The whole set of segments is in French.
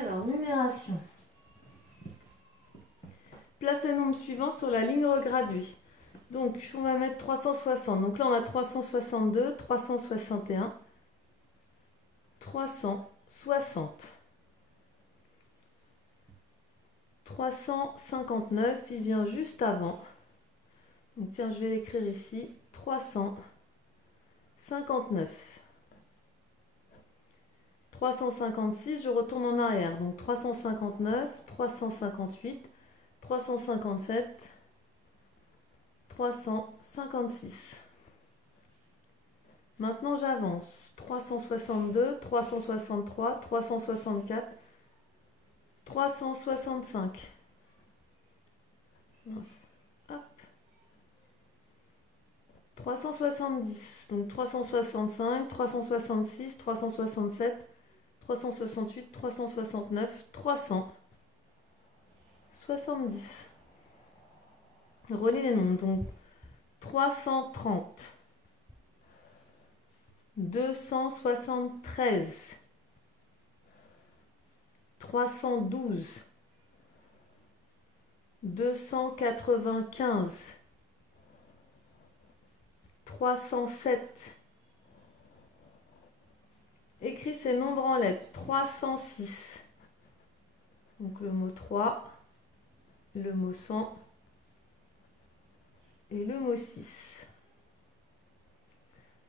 Alors, numération. Place les nombres suivants sur la ligne regraduée. Donc, on va mettre 360. Donc là, on a 362, 361, 360. 359, il vient juste avant. Donc tiens, je vais l'écrire ici. 359. 356, je retourne en arrière. Donc 359, 358, 357, 356. Maintenant, j'avance. 362, 363, 364, 365. Mince. Hop. 370. Donc 365, 366, 367, 368, 369, 370. Relis les nombres. Donc 330, 273, 312, 295, 307. Écris ces nombres en lettres. 306. Donc le mot 3, le mot 100 et le mot 6.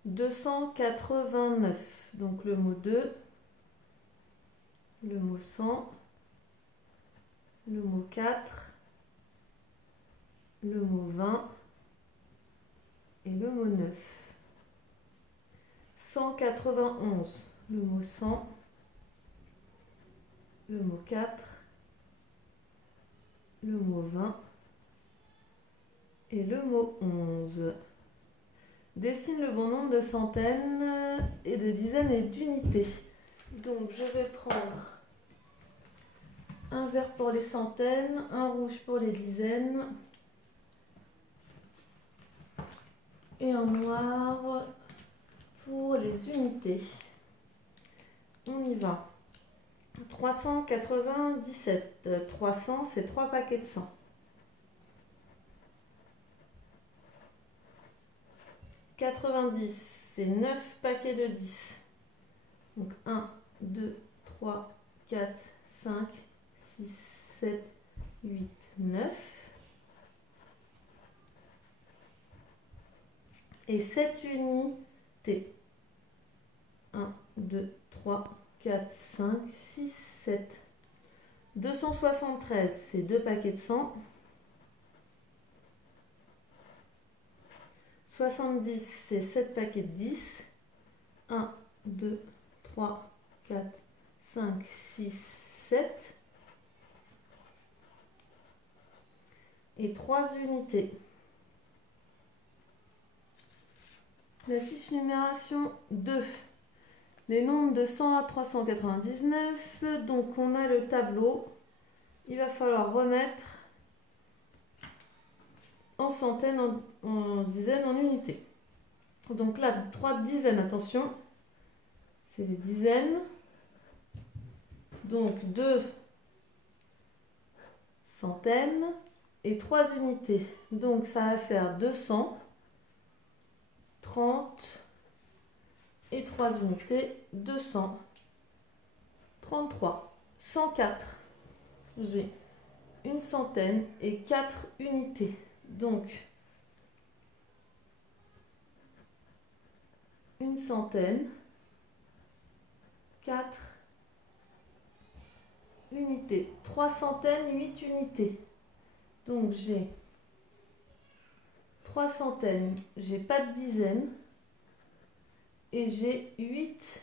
289. Donc le mot 2, le mot 100, le mot 4, le mot 20 et le mot 9. 191, le mot 100, le mot 4, le mot 20 et le mot 11. Dessine le bon nombre de centaines et de dizaines et d'unités. Donc je vais prendre un vert pour les centaines, un rouge pour les dizaines et un noir pour les unités. On y va. 397. 300, c'est 3 paquets de 100. 90, c'est 9 paquets de 10. Donc 1, 2, 3, 4, 5, 6, 7, 8, 9. Et 7 unités. 1, 2, 3, 4, 5, 6, 7. 273, c'est 2 paquets de 100. 70, c'est 7 paquets de 10. 1, 2, 3, 4, 5, 6, 7. Et 3 unités. La fiche numération 2. Les nombres de 100 à 399. Donc on a le tableau. Il va falloir remettre en centaines, en dizaines, en unités. Donc là, 3 dizaines, attention, c'est des dizaines. Donc 2 centaines et 3 unités. Donc ça va faire 200, 30 et 3 unités, 200, 33, 104. J'ai une centaine et 4 unités. Donc, une centaine, 4 unités, 3 centaines, 8 unités. Donc, j'ai 3 centaines, j'ai pas de dizaines, et j'ai 8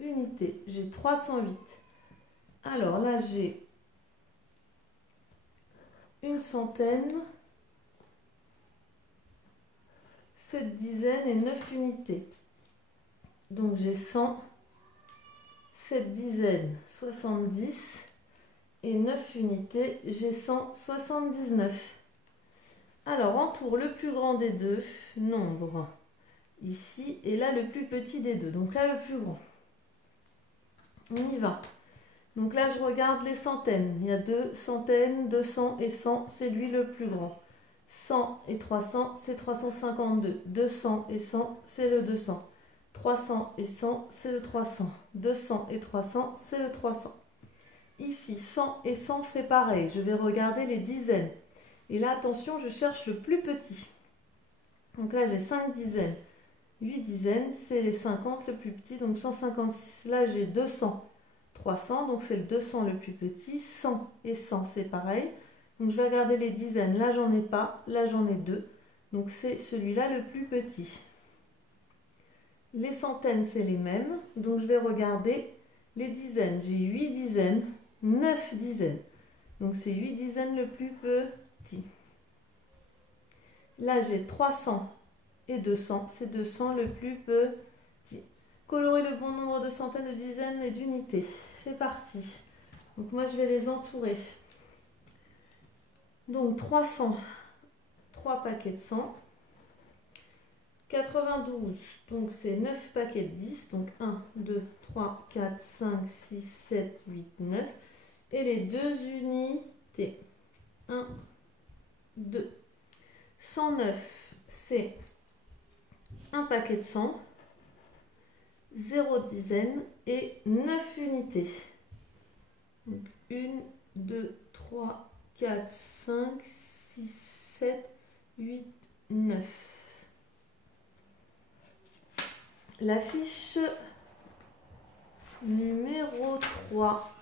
unités, j'ai 308. Alors là, j'ai une centaine, 7 dizaines et 9 unités. Donc j'ai 100, 7 dizaines, 70 et 9 unités, j'ai 179. Alors entoure le plus grand des deux nombres ici et là le plus petit des deux. Donc là le plus grand. On y va. Donc là, je regarde les centaines. Il y a 2 centaines, 200 et 100, c'est lui le plus grand. 100 et 300, c'est 352. 200 et 100, c'est le 200. 300 et 100, c'est le 300. 200 et 300, c'est le 300. Ici, 100 et 100, c'est pareil. Je vais regarder les dizaines. Et là, attention, je cherche le plus petit. Donc là, j'ai 5 dizaines. 8 dizaines, c'est les 50 le plus petit, donc 156. Là, j'ai 200. 300, donc c'est le 200 le plus petit. 100 et 100, c'est pareil. Donc je vais regarder les dizaines. Là, j'en ai pas. Là, j'en ai 2. Donc c'est celui-là le plus petit. Les centaines, c'est les mêmes. Donc je vais regarder les dizaines. J'ai 8 dizaines, 9 dizaines. Donc c'est 8 dizaines le plus petit. Là, j'ai 300 et 200. C'est 200 le plus petit. Colorer le bon nombre de centaines, de dizaines et d'unités. C'est parti. Donc moi, je vais les entourer. Donc 300, 3 paquets de 100. 92, donc c'est 9 paquets de 10. Donc 1, 2, 3, 4, 5, 6, 7, 8, 9. Et les deux unités. 1, 2. 109, c'est un paquet de 100. 0 dizaine et 9 unités. Donc 1, 2, 3, 4, 5, 6, 7, 8, 9. La fiche numéro 3.